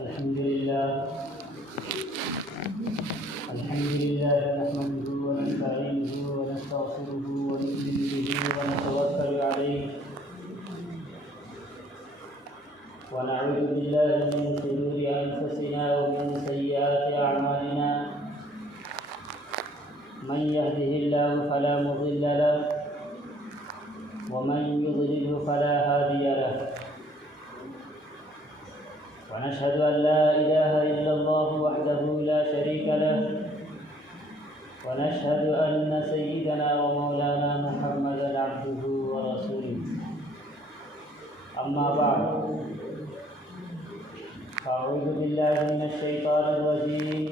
الحمد لله نحمده ونستعينه ونستغفره ونؤمن به ونتوكل عليه ونعوذ بالله من شرور أنفسنا ومن سيئات أعمالنا من يهده الله فلا مضل له ومن يضلله فلا هادي له ونشهد أن لا إله إلا الله وحده لا شريك له ونشهد أن سيدنا ومولانا محمدا عبده ورسوله أما بعد فأعوذ بالله من الشيطان الرجيم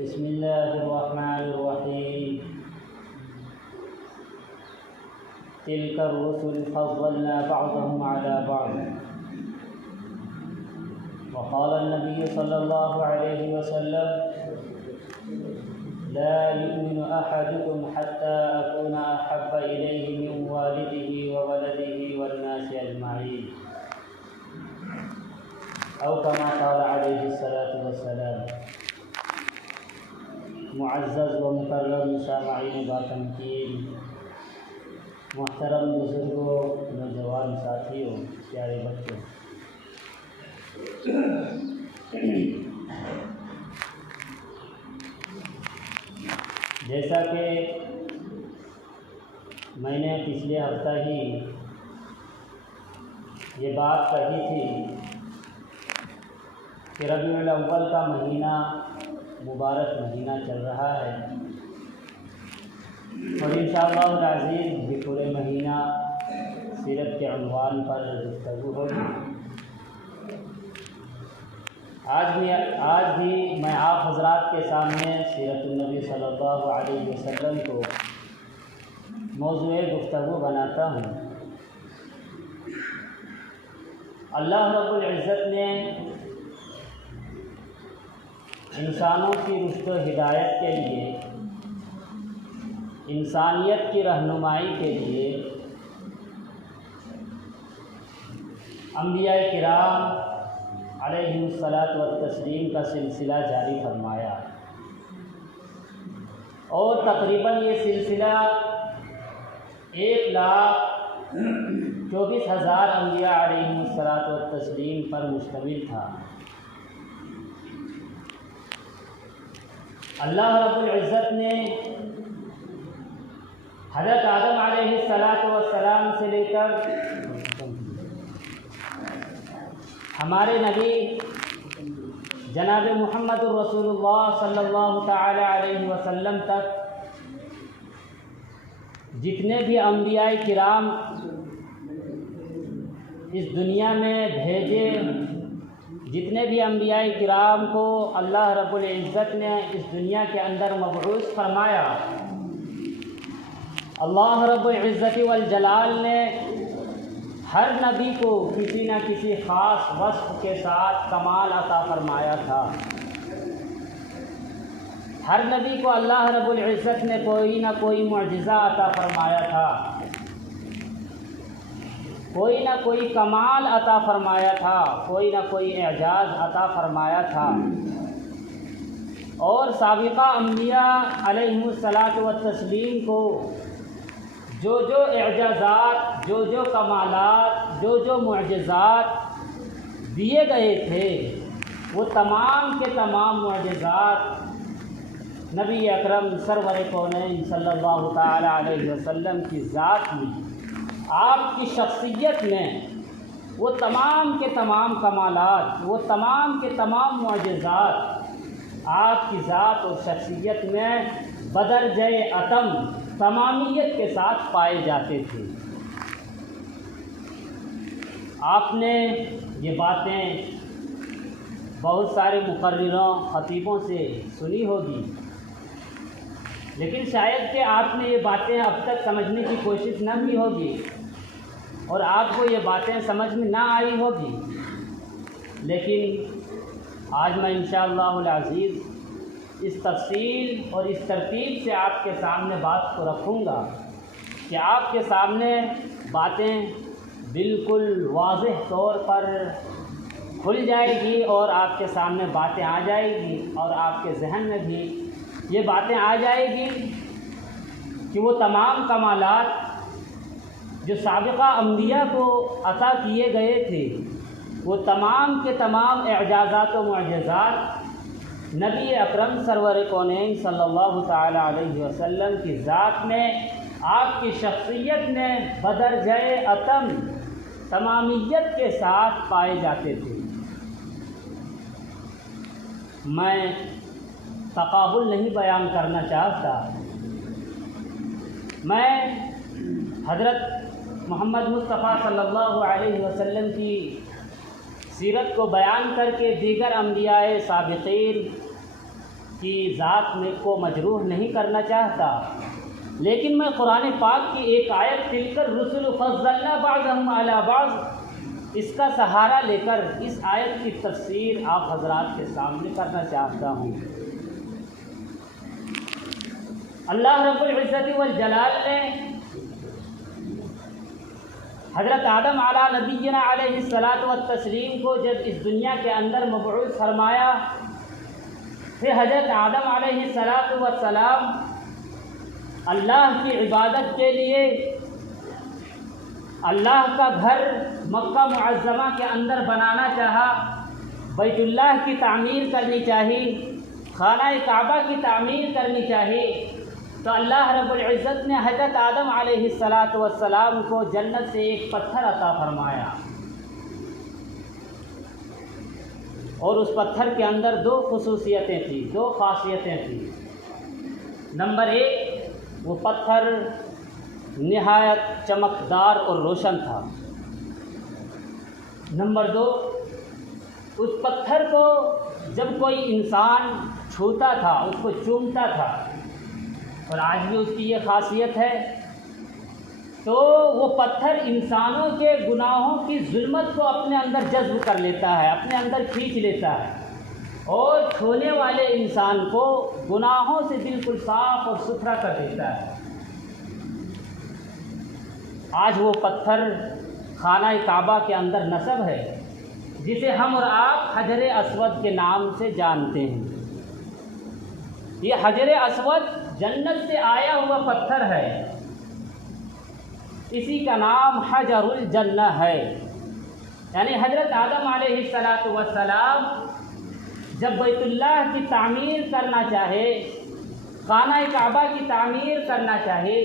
بسم الله الرحمن الرحيم تلك الرسل فضلنا بعضهم على بعض وقال النبي صلى الله عليه وسلم لا يؤمن أحدكم حتى أكون أحب إليه من والده وولده والناس أجمعين أو كما قال عليه الصلاة والسلام. معزز و مکرم سامعین باتمکین، محترم بزرگوں، نوجوان ساتھیوں، پیارے بچوں، جیسا کہ میں نے پچھلے ہفتہ ہی یہ بات کہی تھی کہ ربیع الاول کا مہینہ مبارک مہینہ چل رہا ہے اور انشاءاللہ العزیز یہ پورے مہینہ سیرت کے عنوان پر گفتگو ہوگی. آج بھی میں آپ حضرات کے سامنے سیرت النبی صلی اللہ علیہ وسلم کو موضوع گفتگو بناتا ہوں. اللہ رب العزت نے انسانوں کی رشد و ہدایت کے لیے، انسانیت کی رہنمائی کے لیے انبیاء کرام علیہم الصلاۃ والتسلیم کا سلسلہ جاری فرمایا اور تقریباً یہ سلسلہ 1,24,000 انبیاء علیہم الصلاۃ والتسلیم پر مشتمل تھا. اللہ رب العزت نے حضرت آدم علیہ الصلاۃ والسلام سے لے کر ہمارے نبی جناب محمد الرسول اللہ صلی اللہ تعالی علیہ وسلم تک جتنے بھی انبیاء کرام اس دنیا میں بھیجے، جتنے بھی انبیاء کرام کو اللہ رب العزت نے اس دنیا کے اندر مبعوث فرمایا، اللہ رب العزت والجلال نے ہر نبی کو کسی نہ کسی خاص وصف کے ساتھ کمال عطا فرمایا تھا. ہر نبی کو اللہ رب العزت نے کوئی نہ کوئی معجزہ عطا فرمایا تھا، کوئی نہ کوئی کمال عطا فرمایا تھا، کوئی نہ کوئی اعجاز عطا فرمایا تھا. اور سابقہ انبیاء علیہم الصلاۃ والتسلیم کو جو اعجازات، جو کمالات، جو معجزات دیے گئے تھے، وہ تمام کے تمام معجزات نبی اکرم سرور کونین صلی اللہ تعالی علیہ وسلم کی ذات میں، آپ کی شخصیت میں وہ تمام کے تمام کمالات، وہ تمام کے تمام معجزات آپ کی ذات اور شخصیت میں بدرجہ اتم تمامیت کے ساتھ پائے جاتے تھے. آپ نے یہ باتیں بہت سارے مقرروں، خطیبوں سے سنی ہوگی، لیکن شاید کہ آپ نے یہ باتیں اب تک سمجھنے کی کوشش نہ کی ہوگی اور آپ کو یہ باتیں سمجھ میں نہ آئی ہوگی. لیکن آج میں انشاءاللہ العزیز اس تفصیل اور اس ترتیب سے آپ کے سامنے بات کو رکھوں گا کہ آپ کے سامنے باتیں بالکل واضح طور پر کھل جائے گی اور آپ کے سامنے باتیں آ جائے گی اور آپ کے ذہن میں بھی یہ باتیں آ جائے گی کہ وہ تمام کمالات جو سابقہ انبیاء کو عطا کیے گئے تھے، وہ تمام کے تمام اعجازات و معجزات نبی اکرم سرور کونین صلی اللہ تعالی علیہ وسلم کی ذات میں، آپ کی شخصیت میں بدرجۂ اتم تمامیت کے ساتھ پائے جاتے تھے۔ میں تقابل نہیں بیان کرنا چاہتا، میں حضرت محمد مصطفیٰ صلی اللہ علیہ وسلم کی سیرت کو بیان کر کے دیگر انبیاء سابقین کی ذات میں کو مجروح نہیں کرنا چاہتا، لیکن میں قرآن پاک کی ایک آیت تلک الرسل فضلنا بعضهم علی بعض، اس کا سہارا لے کر اس آیت کی تفسیر آپ حضرات کے سامنے کرنا چاہتا ہوں۔ اللہ رب العزت والجلال نے حضرت آدم علی نبینا علیہ الصلاۃ والتسلیم کو جب اس دنیا کے اندر مبعوث فرمایا، پھر حضرت آدم علیہ الصلاۃ والسلام اللہ کی عبادت کے لیے اللہ کا گھر مکہ معظمہ کے اندر بنانا چاہا، بیت اللہ کی تعمیر کرنی چاہی، خانہ کعبہ کی تعمیر کرنی چاہی، تو اللہ رب العزت نے حضرت آدم علیہ الصلاۃ والسلام کو جنت سے ایک پتھر عطا فرمایا، اور اس پتھر کے اندر دو خصوصیتیں تھیں، دو خاصیتیں تھیں۔ نمبر ایک، وہ پتھر نہایت چمکدار اور روشن تھا۔ نمبر دو، اس پتھر کو جب کوئی انسان چھوتا تھا، اس کو چومتا تھا، اور آج بھی اس کی یہ خاصیت ہے، تو وہ پتھر انسانوں کے گناہوں کی ظلمت کو اپنے اندر جذب کر لیتا ہے، اپنے اندر کھینچ لیتا ہے، اور چھونے والے انسان کو گناہوں سے بالکل صاف اور ستھرا کر دیتا ہے۔ آج وہ پتھر خانہ کعبہ کے اندر نصب ہے، جسے ہم اور آپ حجر اسود کے نام سے جانتے ہیں۔ یہ حجر اسود جنت سے آیا ہوا پتھر ہے، اسی کا نام حجر الجنہ ہے۔ یعنی حضرت آدم علیہ الصلاۃ والسلام جب بیت اللہ کی تعمیر کرنا چاہے، خانہ کعبہ کی تعمیر کرنا چاہے،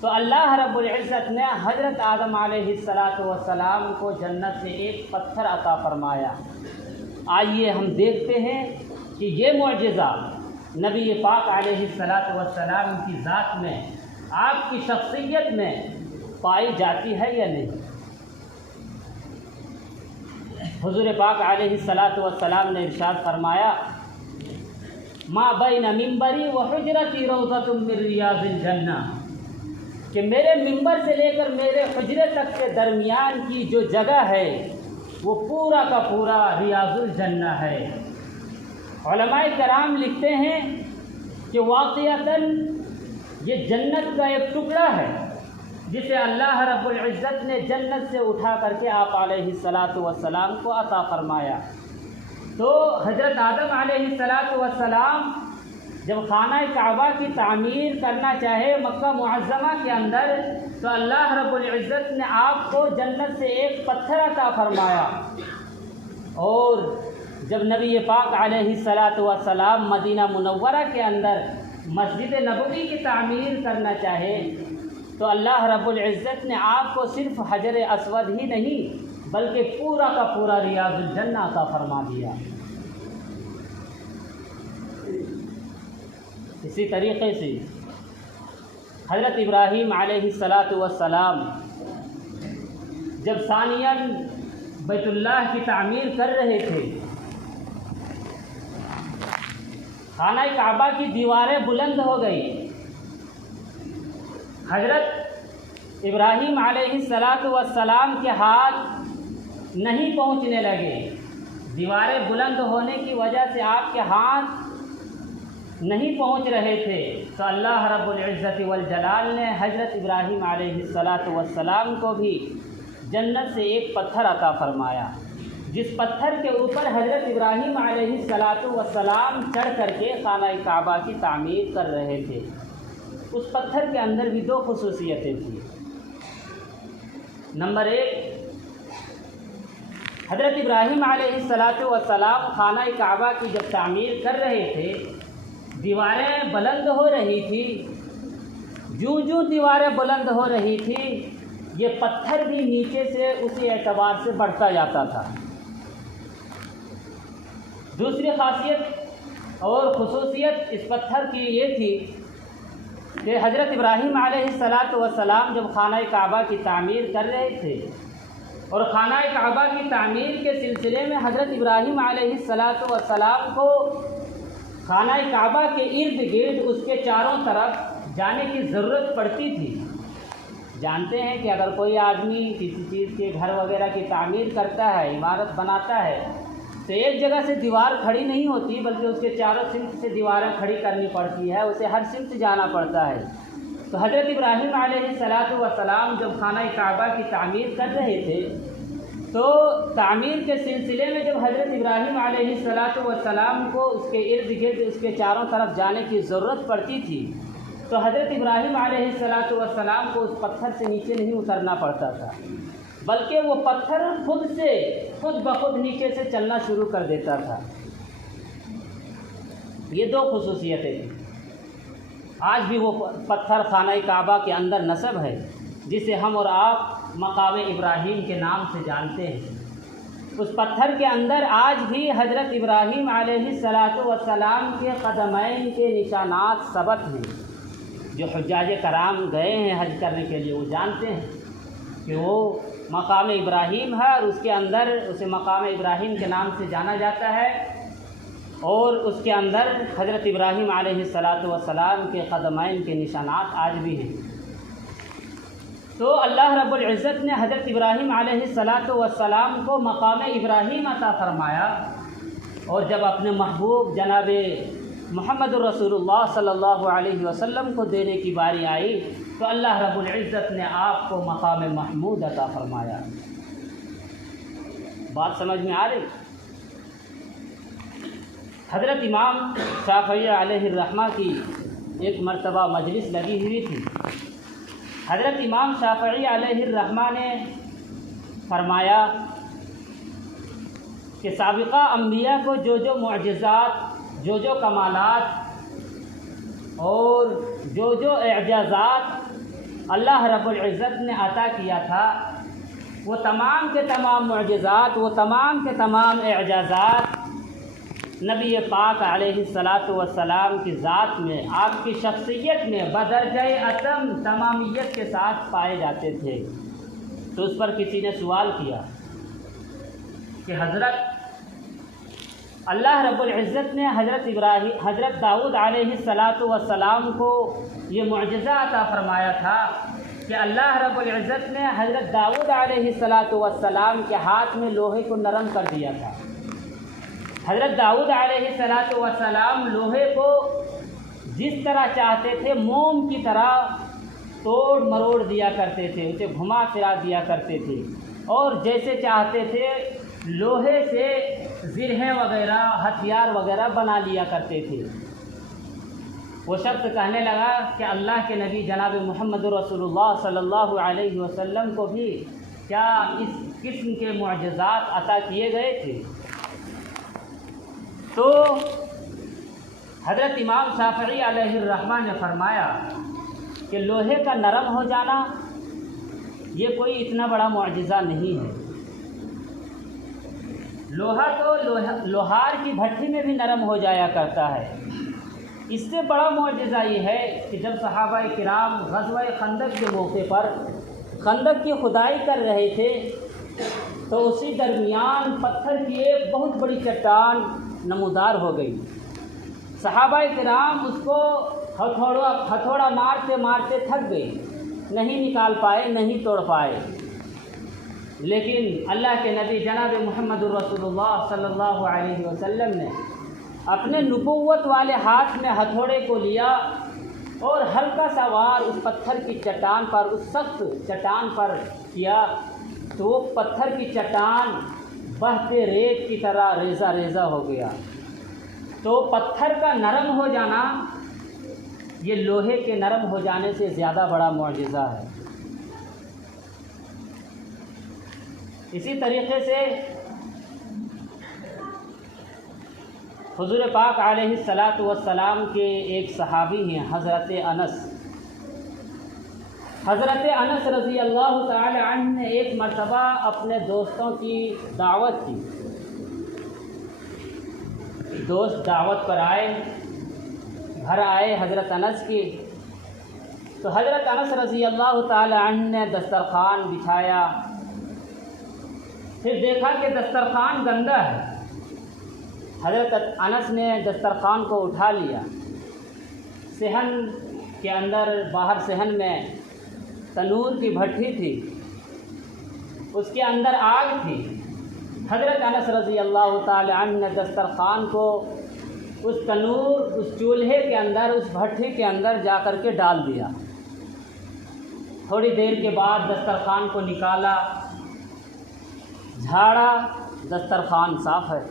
تو اللہ رب العزت نے حضرت آدم علیہ الصلاۃ والسلام کو جنت سے ایک پتھر عطا فرمایا۔ آئیے ہم دیکھتے ہیں کہ یہ معجزہ نبی پاک علیہ الصلاۃ والسلام کی ذات میں، آپ کی شخصیت میں پائی جاتی ہے یا نہیں۔ حضور پاک علیہ الصلاۃ والسلام نے ارشاد فرمایا، ما بین ممبری و حجرتی روضۃ من ریاض الجنہ، کہ میرے ممبر سے لے کر میرے حجرے تک کے درمیان کی جو جگہ ہے وہ پورا کا پورا ریاض الجنہ ہے۔ علماء کرام لکھتے ہیں کہ واقعتاً یہ جنت کا ایک ٹکڑا ہے جسے اللہ رب العزت نے جنت سے اٹھا کر کے آپ علیہ الصلاۃ والسلام کو عطا فرمایا۔ تو حضرت آدم علیہ الصلاۃ والسلام جب خانہ کعبہ کی تعمیر کرنا چاہے مکہ معظمہ کے اندر، تو اللہ رب العزت نے آپ کو جنت سے ایک پتھر عطا فرمایا، اور جب نبی پاک علیہ الصلاۃ والسلام مدینہ منورہ کے اندر مسجد نبوی کی تعمیر کرنا چاہے، تو اللہ رب العزت نے آپ کو صرف حجر اسود ہی نہیں بلکہ پورا کا پورا ریاض الجنہ عطا فرما دیا۔ اسی طریقے سے حضرت ابراہیم علیہ الصلاۃ والسلام جب ثانیاً بیت اللہ کی تعمیر کر رہے تھے، خانہ کعبہ کی دیواریں بلند ہو گئی، حضرت ابراہیم علیہ الصلاۃ والسلام کے ہاتھ نہیں پہنچنے لگے، دیواریں بلند ہونے کی وجہ سے آپ کے ہاتھ نہیں پہنچ رہے تھے، تو اللہ رب العزت والجلال نے حضرت ابراہیم علیہ الصلاۃ والسلام کو بھی جنت سے ایک پتھر عطا فرمایا۔ جس پتھر کے اوپر حضرت ابراہیم علیہ السلام چڑھ کر کے خانہ کعبہ کی تعمیر کر رہے تھے، اس پتھر کے اندر بھی دو خصوصیتیں تھیں۔ نمبر ایک، حضرت ابراہیم علیہ السلام خانہ کعبہ کی جب تعمیر کر رہے تھے، دیواریں بلند ہو رہی تھی، جوں جوں دیواریں بلند ہو رہی تھی یہ پتھر بھی نیچے سے اسی اعتبار سے بڑھتا جاتا تھا۔ دوسری خاصیت اور خصوصیت اس پتھر کی یہ تھی کہ حضرت ابراہیم علیہ السلام جب خانہ کعبہ کی تعمیر کر رہے تھے اور خانہ کعبہ کی تعمیر کے سلسلے میں حضرت ابراہیم علیہ السلام کو خانہ کعبہ کے ارد گرد اس کے چاروں طرف جانے کی ضرورت پڑتی تھی۔ جانتے ہیں کہ اگر کوئی آدمی کسی چیز کے گھر وغیرہ کی تعمیر کرتا ہے، عمارت بناتا ہے، تو ایک جگہ سے دیوار کھڑی نہیں ہوتی بلکہ اس کے چاروں سمت سے دیواریں کھڑی کرنی پڑتی ہے، اسے ہر سمت جانا پڑتا ہے۔ تو حضرت ابراہیم علیہ السلام جب خانہ کعبہ کی تعمیر کر رہے تھے تو تعمیر کے سلسلے میں جب حضرت ابراہیم علیہ السلام کو اس کے ارد گرد اس کے چاروں طرف جانے کی ضرورت پڑتی تھی تو حضرت ابراہیم علیہ السلام کو اس پتھر سے نیچے نہیں اترنا پڑتا تھا، بلکہ وہ پتھر خود بخود نیچے سے چلنا شروع کر دیتا تھا۔ یہ دو خصوصیتیں تھیں۔ آج بھی وہ پتھر خانہ کعبہ کے اندر نصب ہے، جسے ہم اور آپ مقام ابراہیم کے نام سے جانتے ہیں۔ اس پتھر کے اندر آج بھی حضرت ابراہیم علیہ السلام کے قدمین کے نشانات ثبت ہیں۔ جو حجاج کرام گئے ہیں حج کرنے کے لیے وہ جانتے ہیں کہ وہ مقام ابراہیم ہے اور اس کے اندر اسے مقام ابراہیم کے نام سے جانا جاتا ہے، اور اس کے اندر حضرت ابراہیم علیہ السلام کے قدمین کے نشانات آج بھی ہیں۔ تو اللہ رب العزت نے حضرت ابراہیم علیہ السلام کو مقام ابراہیم عطا فرمایا، اور جب اپنے محبوب جناب محمد الرسول اللہ صلی اللہ علیہ وسلم کو دینے کی باری آئی تو اللہ رب العزت نے آپ کو مقام محمود عطا فرمایا۔ بات سمجھ میں آ رہی؟ حضرت امام شافعی علیہ الرحمہ کی ایک مرتبہ مجلس لگی ہوئی تھی۔ حضرت امام شافعی علیہ الرحمہ نے فرمایا کہ سابقہ انبیاء کو جو جو معجزات، جو جو کمالات اور جو جو اعجازات اللہ رب العزت نے عطا کیا تھا، وہ تمام کے تمام معجزات، وہ تمام کے تمام اعجازات نبی پاک علیہ السلام کی ذات میں، آپ کی شخصیت میں بدرجہ اتم تمامیت کے ساتھ پائے جاتے تھے۔ تو اس پر کسی نے سوال کیا کہ حضرت اللہ رب العزت نے حضرت داؤد علیہ السلام کو یہ معجزہ عطا فرمایا تھا کہ اللہ رب العزت نے حضرت داؤد علیہ السلام کے ہاتھ میں لوہے کو نرم کر دیا تھا۔ حضرت داؤد علیہ السلام لوہے کو جس طرح چاہتے تھے موم کی طرح توڑ مروڑ دیا کرتے تھے، اسے گھما پھرا دیا کرتے تھے، اور جیسے چاہتے تھے لوہے سے زرہیں وغیرہ، ہتھیار وغیرہ بنا لیا کرتے تھے۔ وہ شخص کہنے لگا کہ اللہ کے نبی جناب محمد رسول اللہ صلی اللہ علیہ وسلم کو بھی کیا اس قسم کے معجزات عطا کیے گئے تھے؟ تو حضرت امام شافعی علیہ الرحمہ نے فرمایا کہ لوہے کا نرم ہو جانا یہ کوئی اتنا بڑا معجزہ نہیں ہے۔ لوہا تو لوہار کی بھٹی میں بھی نرم ہو جایا کرتا ہے۔ اس سے بڑا معجزہ یہ ہے کہ جب صحابہ کرام غزوہ خندق کے موقع پر خندق کی کھدائی کر رہے تھے تو اسی درمیان پتھر کی ایک بہت بڑی چٹان نمودار ہو گئی۔ صحابہ کرام اس کو ہتھوڑا مارتے مارتے تھک گئے، نہیں نکال پائے، نہیں توڑ پائے، لیکن اللہ کے نبی جناب محمد الرسول اللہ صلی اللہ علیہ وسلم نے اپنے نبوت والے ہاتھ میں ہتھوڑے کو لیا اور ہلکا سا وار اس پتھر کی چٹان پر، اس سخت چٹان پر کیا تو وہ پتھر کی چٹان بہتے ریت کی طرح ریزہ ریزہ ہو گیا۔ تو پتھر کا نرم ہو جانا یہ لوہے کے نرم ہو جانے سے زیادہ بڑا معجزہ ہے۔ اسی طریقے سے حضور پاک علیہ الصلاۃ والسلام کے ایک صحابی ہیں حضرت انس۔ حضرت انس رضی اللہ تعالی عنہ نے ایک مرتبہ اپنے دوستوں کی دعوت کی۔ دوست دعوت پر آئے، گھر آئے حضرت انس کی، تو حضرت انس رضی اللہ تعالی عنہ نے دسترخوان بچھایا، پھر دیکھا کہ دسترخوان گندا ہے۔ حضرت انس نے دسترخوان کو اٹھا لیا، صحن کے اندر، باہر صحن میں تنور کی بھٹی تھی، اس کے اندر آگ تھی۔ حضرت انس رضی اللہ تعالی عنہ نے دسترخوان کو اس تنور، اس چولہے کے اندر، اس بھٹی کے اندر جا کر کے ڈال دیا۔ تھوڑی دیر کے بعد دسترخوان کو نکالا، جھاڑا، دسترخوان صاف ہے۔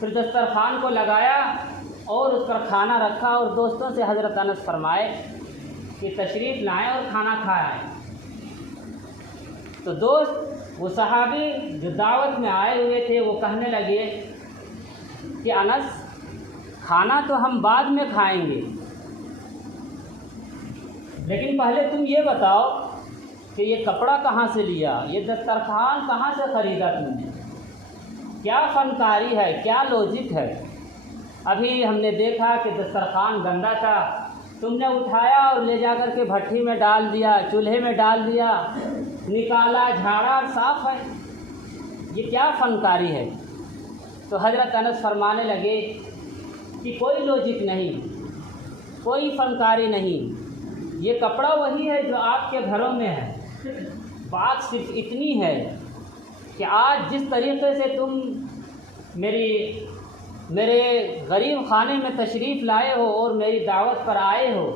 پھر دسترخوان کو لگایا اور اس پر کھانا رکھا، اور دوستوں سے حضرت انس فرمائے کہ تشریف لائیں اور کھانا کھائیں۔ تو دوست، وہ صحابی جو دعوت میں آئے ہوئے تھے، وہ کہنے لگے کہ انس، کھانا تو ہم بعد میں کھائیں گے، لیکن پہلے تم یہ بتاؤ کہ یہ کپڑا کہاں سے لیا، یہ دسترخوان کہاں سے خریدا تم نے، کیا فنکاری ہے، کیا لوجک ہے؟ ابھی ہم نے دیکھا کہ دسترخوان گندا تھا، تم نے اٹھایا اور لے جا کر کے بھٹی میں ڈال دیا، چولہے میں ڈال دیا، نکالا، جھاڑا، صاف ہے، یہ کیا فنکاری ہے؟ تو حضرت انس فرمانے لگے کہ کوئی لوجک نہیں، کوئی فنکاری نہیں، یہ کپڑا وہی ہے جو آپ کے گھروں میں ہے، بات صرف اتنی ہے کہ آج جس طریقے سے تم میرے غریب خانے میں تشریف لائے ہو اور میری دعوت پر آئے ہو،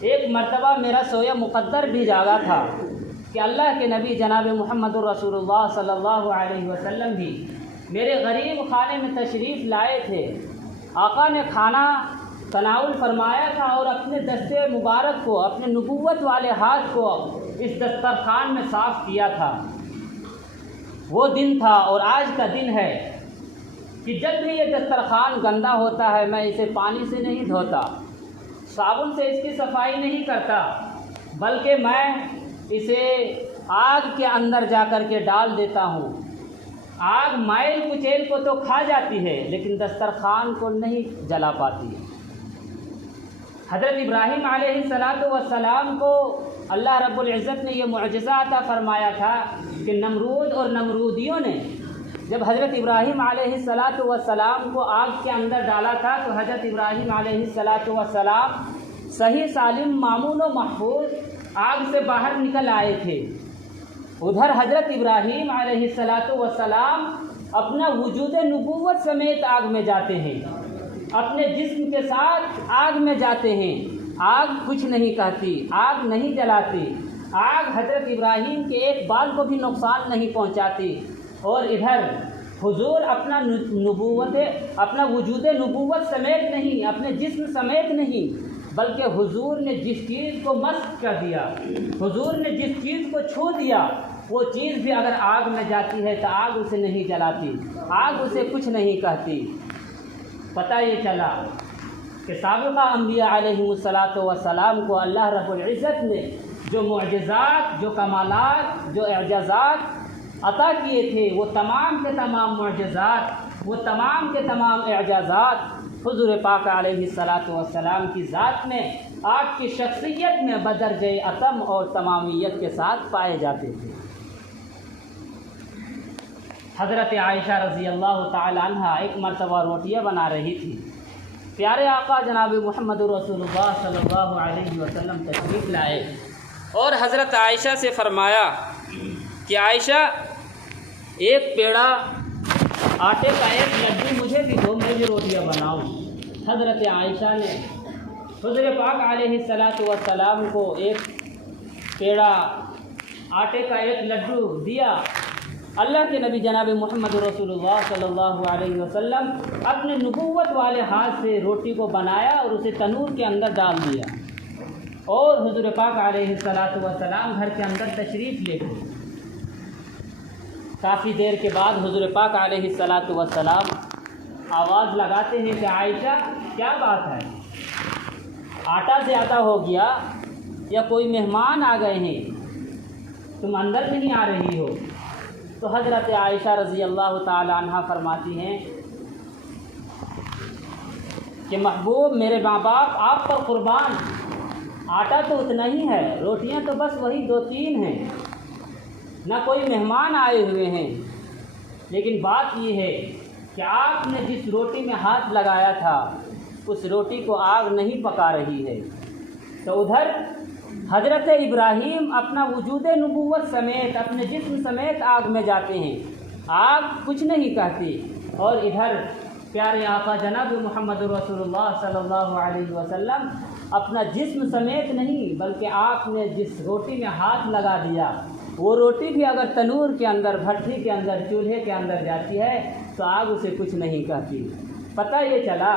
ایک مرتبہ میرا سویا مقدر بھی جاگا تھا کہ اللہ کے نبی جناب محمد رسول اللہ صلی اللہ علیہ وسلم بھی میرے غریب خانے میں تشریف لائے تھے، آقا نے کھانا تناول فرمایا تھا اور اپنے دستے مبارک کو، اپنے نبوت والے ہاتھ کو اس دسترخوان میں صاف کیا تھا۔ وہ دن تھا اور آج کا دن ہے کہ جب بھی یہ دسترخوان گندا ہوتا ہے، میں اسے پانی سے نہیں دھوتا، صابن سے اس کی صفائی نہیں کرتا، بلکہ میں اسے آگ کے اندر جا کر کے ڈال دیتا ہوں۔ آگ مائل کچیل کو تو کھا جاتی ہے لیکن دسترخوان کو نہیں جلا پاتی۔ حضرت ابراہیم علیہ السلام کو اللہ رب العزت نے یہ معجزہ عطا فرمایا تھا کہ نمرود اور نمرودیوں نے جب حضرت ابراہیم علیہ السلام کو آگ کے اندر ڈالا تھا تو حضرت ابراہیم علیہ السلام صحیح سالم مامون و محفوظ آگ سے باہر نکل آئے تھے۔ ادھر حضرت ابراہیم علیہ السلام اپنا وجود نبوت سمیت آگ میں جاتے ہیں، اپنے جسم کے ساتھ آگ میں جاتے ہیں، آگ کچھ نہیں کہتی، آگ نہیں جلاتی، آگ حضرت ابراہیم کے ایک بال کو بھی نقصان نہیں پہنچاتی، اور ادھر حضور اپنا وجود نبوت سمیت نہیں، اپنے جسم سمیت نہیں، بلکہ حضور نے جس چیز کو مسح کر دیا، حضور نے جس چیز کو چھو دیا، وہ چیز بھی اگر آگ میں جاتی ہے تو آگ اسے نہیں جلاتی، آگ اسے کچھ نہیں کہتی۔ پتہ یہ چلا کہ سابقہ انبیاء علیہ السلام کو اللہ رب العزت نے جو معجزات، جو کمالات، جو اعجازات عطا کیے تھے، وہ تمام کے تمام معجزات، وہ تمام کے تمام اعجازات حضور پاک علیہ السلام کی ذات میں، آپ کی شخصیت میں بدرجہ اتم اور تمامیت کے ساتھ پائے جاتے تھے۔ حضرت عائشہ رضی اللہ تعالی عنہ ایک مرتبہ روٹیاں بنا رہی تھی، پیارے آقا جناب محمد رسول اللہ صلی اللہ علیہ وسلم تشریف لائے اور حضرت عائشہ سے فرمایا کہ عائشہ، ایک پیڑا آٹے کا ایک لڈو مجھے بھی دو، میں بھی روٹیاں بناؤں۔ حضرت عائشہ نے حضور پاک علیہ السلام کو ایک پیڑا آٹے کا ایک لڈو دیا اللہ کے نبی جناب محمد رسول اللہ صلی اللہ علیہ وسلم اپنے نبوت والے ہاتھ سے روٹی کو بنایا اور اسے تنور کے اندر ڈال دیا، اور حضور پاک علیہ السلام گھر کے اندر تشریف لے گئے۔ کافی دیر کے بعد حضور پاک علیہ السلام آواز لگاتے ہیں کہ عائشہ کیا بات ہے، آٹا زیادہ ہو گیا یا کوئی مہمان آ گئے ہیں، تم اندر نہیں آ رہی ہو؟ تو حضرت عائشہ رضی اللہ تعالی عنہ فرماتی ہیں کہ محبوب میرے ماں باپ آپ پر قربان، آٹا تو اتنا ہی ہے، روٹیاں تو بس وہی 2-3 ہیں، نہ کوئی مہمان آئے ہوئے ہیں، لیکن بات یہ ہے کہ آپ نے جس روٹی میں ہاتھ لگایا تھا اس روٹی کو آگ نہیں پکا رہی ہے۔ تو ادھر حضرت ابراہیم اپنا وجود نبوت سمیت اپنے جسم سمیت آگ میں جاتے ہیں، آگ کچھ نہیں کہتی، اور ادھر پیارے آقا جناب محمد رسول اللہ صلی اللہ علیہ وسلم اپنا جسم سمیت نہیں بلکہ آپ نے جس روٹی میں ہاتھ لگا دیا وہ روٹی بھی اگر تنور کے اندر، بھٹی کے اندر، چولہے کے اندر جاتی ہے تو آگ اسے کچھ نہیں کہتی۔ پتہ یہ چلا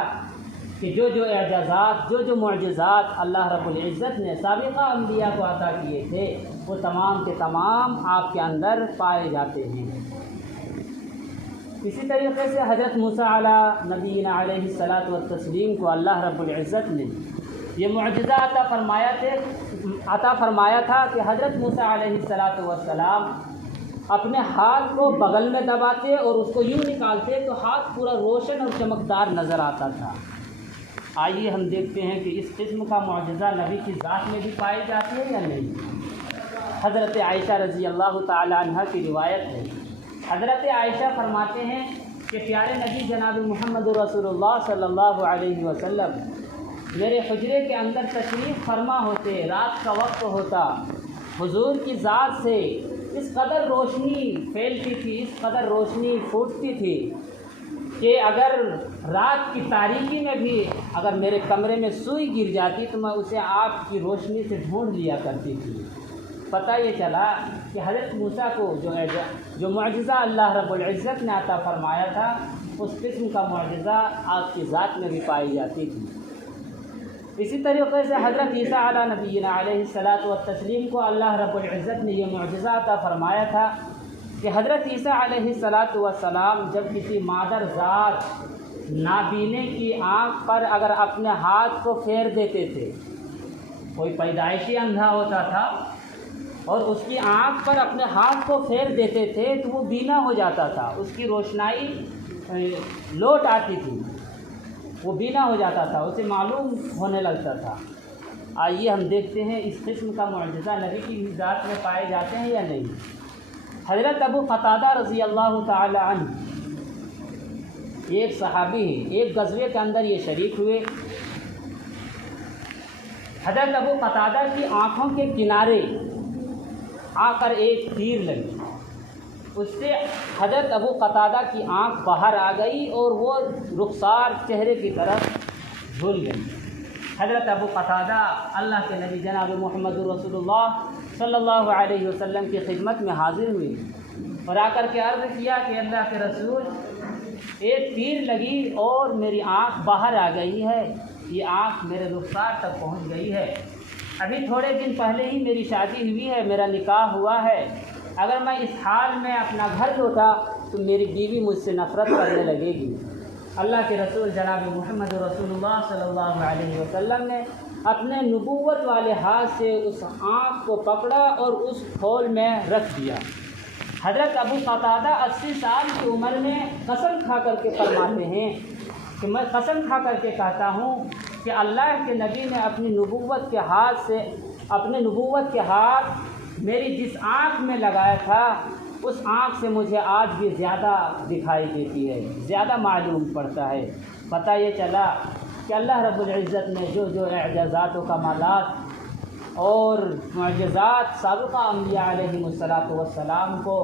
کہ جو اعجازات، جو معجزات اللہ رب العزت نے سابقہ انبیاء کو عطا کیے تھے وہ تمام کے تمام آپ کے اندر پائے جاتے ہیں۔ اسی طریقے سے حضرت موسیٰ علیہ نبینا علیہ الصلاۃ والتسلیم کو اللہ رب العزت نے یہ معجزہ عطا فرمایا تھا کہ حضرت موسیٰ علیہ الصلاۃ والسلام اپنے ہاتھ کو بغل میں دباتے اور اس کو یوں نکالتے تو ہاتھ پورا روشن اور چمکدار نظر آتا تھا۔ آئیے ہم دیکھتے ہیں کہ اس قسم کا معجزہ نبی کی ذات میں بھی پائی جاتی ہے یا نہیں۔ حضرت عائشہ رضی اللہ تعالی عنہ کی روایت ہے، حضرت عائشہ فرماتے ہیں کہ پیارے نبی جناب محمد رسول اللہ صلی اللہ علیہ وسلم میرے حجرے کے اندر تشریف فرما ہوتے، رات کا وقت ہوتا، حضور کی ذات سے اس قدر روشنی پھیلتی تھی، اس قدر روشنی پھوٹتی تھی کہ اگر رات کی تاریکی میں بھی اگر میرے کمرے میں سوئی گر جاتی تو میں اسے آپ کی روشنی سے ڈھونڈ لیا کرتی تھی۔ پتہ یہ چلا کہ حضرت موسیٰ کو جو معجزہ اللہ رب العزت نے عطا فرمایا تھا اس قسم کا معجزہ آپ کی ذات میں بھی پائی جاتی تھی۔ اسی طریقے سے حضرت عیسیٰ علیہ نبینا علیہ الصلاۃ والتسلیم کو اللہ رب العزت نے یہ معجزہ عطا فرمایا تھا کہ حضرت عیسیٰ علیہ الصلاۃ والسلام جب کسی مادر ذات نابینے کی آنکھ پر اگر اپنے ہاتھ کو پھیر دیتے تھے، کوئی پیدائشی اندھا ہوتا تھا اور اس کی آنکھ پر اپنے ہاتھ کو پھیر دیتے تھے تو وہ بینا ہو جاتا تھا، اس کی روشنائی لوٹ آتی تھی، وہ بینا ہو جاتا تھا، اسے معلوم ہونے لگتا تھا۔ آئیے ہم دیکھتے ہیں اس قسم کا معجزہ نبی کی ذات میں پائے جاتے ہیں یا نہیں۔ حضرت ابو قتادہ رضی اللہ تعالی عنہ ایک صحابی ہیں، ایک غزوے کے اندر یہ شریک ہوئے۔ حضرت ابو قتادہ کی آنکھوں کے کنارے آ کر ایک تیر لگی، اس سے حضرت ابو قتادہ کی آنکھ باہر آ گئی اور وہ رخسار چہرے کی طرف جھول گئی۔ حضرت ابو قتادہ اللہ کے نبی جناب محمد رسول اللہ صلی اللہ علیہ وسلم کی خدمت میں حاضر ہوئے اور آ کر کے عرض کیا کہ اللہ کے رسول، ایک تیر لگی اور میری آنکھ باہر آ گئی ہے، یہ آنکھ میرے رخسار تک پہنچ گئی ہے، ابھی تھوڑے دن پہلے ہی میری شادی ہوئی ہے، میرا نکاح ہوا ہے، اگر میں اس حال میں اپنا گھر لوٹا تو میری بیوی مجھ سے نفرت کرنے لگے گی۔ اللہ کے رسول جناب محمد رسول اللہ صلی اللہ علیہ وسلم نے اپنے نبوت والے ہاتھ سے اس آنکھ کو پکڑا اور اس کھول میں رکھ دیا۔ حضرت ابو قتادہ 80 سال کی عمر میں قسم کھا کر کے فرماتے ہیں کہ میں قسم کھا کر کے کہتا ہوں کہ اللہ کے نبی نے اپنی نبوت کے ہاتھ میری جس آنکھ میں لگایا تھا اس آنکھ سے مجھے آج بھی زیادہ دکھائی دیتی ہے، زیادہ معلوم پڑتا ہے۔ پتہ یہ چلا کہ اللہ رب العزت نے جو اعجازات و کمالات اور معجزات سابقہ انبیاء علیہم السلام کو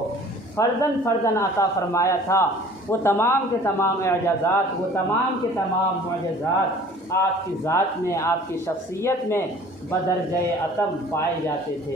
فرداً عطا فرمایا تھا، وہ تمام کے تمام اعجازات، وہ تمام کے تمام معجزات آپ کی ذات میں، آپ کی شخصیت میں بدرجہ اتم پائے جاتے تھے۔